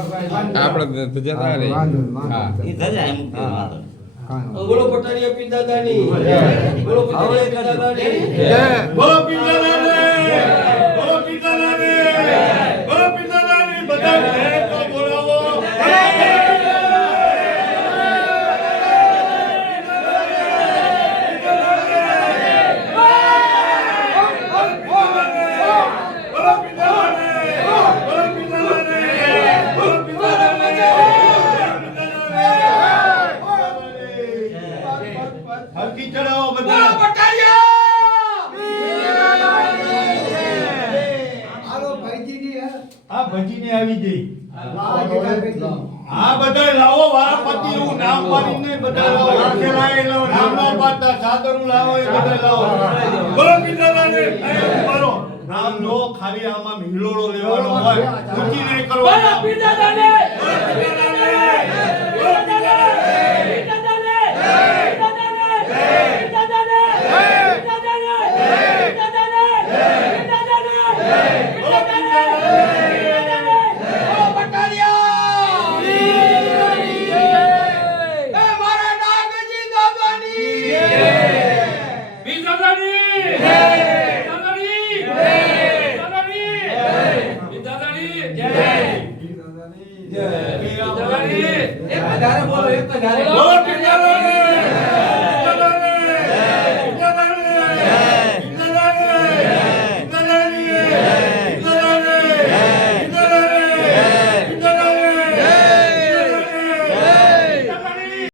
આપણે તો જતા રહી. હા. એ ધજા એમ કે વાંધો બોલો પટારિયા પીદાદાની બોલો પટારિયા પીદાદાની બોલો પીદાદાની બોલો પીદાદાની બોલો પીદાદાની બધા છે તો બોલાવો હરકી ચડાવો બધા આ ભજીને આવી જઈ આ બધા લાવો વારાપતિ નું નામ પાડીને બધા લાવો રાખેલા લાવો નામ ના પાડતા સાદરું લાવો એ બધા લાવો બોલો પીદાદાને બોલો નામ નો ખાલી આમાં મિંગલોડો લેવાનો હોય ઊંચી નહીં કરવાનો બોલો પીદાદાને બોલો પીદાદાને બોલો બોલો